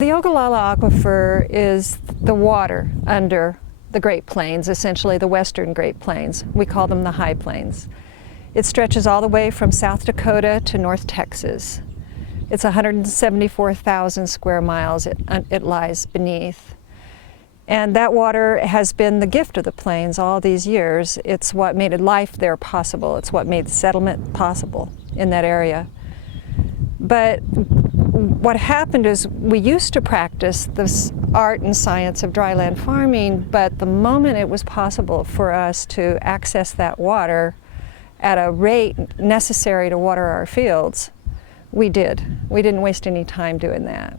The Ogallala Aquifer is the water under the Great Plains, essentially the western Great Plains. We call them the High Plains. It stretches all the way from South Dakota to North Texas. It's 174,000 square miles it lies beneath. And that water has been the gift of the plains all these years. It's what made life there possible. It's what made settlement possible in that area. But what happened is we used to practice this art and science of dryland farming, but the moment it was possible for us to access that water at a rate necessary to water our fields, we did. We didn't waste any time doing that.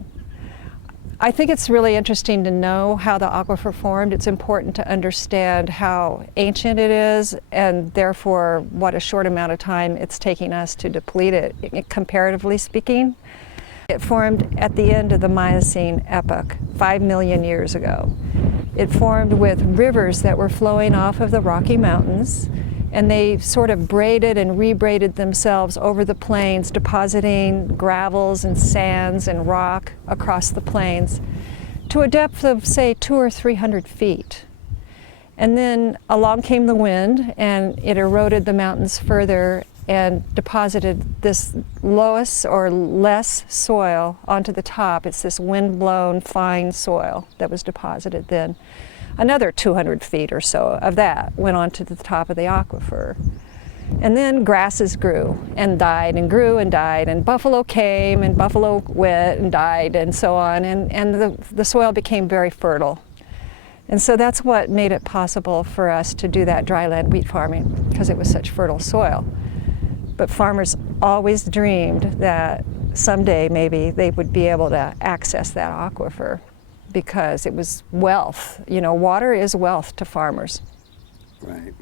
I think it's really interesting to know how the aquifer formed. It's important to understand how ancient it is and therefore what a short amount of time it's taking us to deplete it, comparatively speaking. It formed at the end of the Miocene epoch, 5 million years ago. It formed with rivers that were flowing off of the Rocky Mountains, and they sort of braided and rebraided themselves over the plains, depositing gravels and sands and rock across the plains to a depth of, say, 200 or 300 feet. And then along came the wind, and it eroded the mountains further and deposited this loess or less soil onto the top. It's this wind-blown, fine soil that was deposited then. Another 200 feet or so of that went onto the top of the aquifer. And then grasses grew and died and grew and died, and buffalo came and buffalo went and died and so on, and the soil became very fertile. And so that's what made it possible for us to do that dryland wheat farming, because it was such fertile soil. But farmers always dreamed that someday maybe they would be able to access that aquifer, because it was wealth. You know, water is wealth to farmers. Right.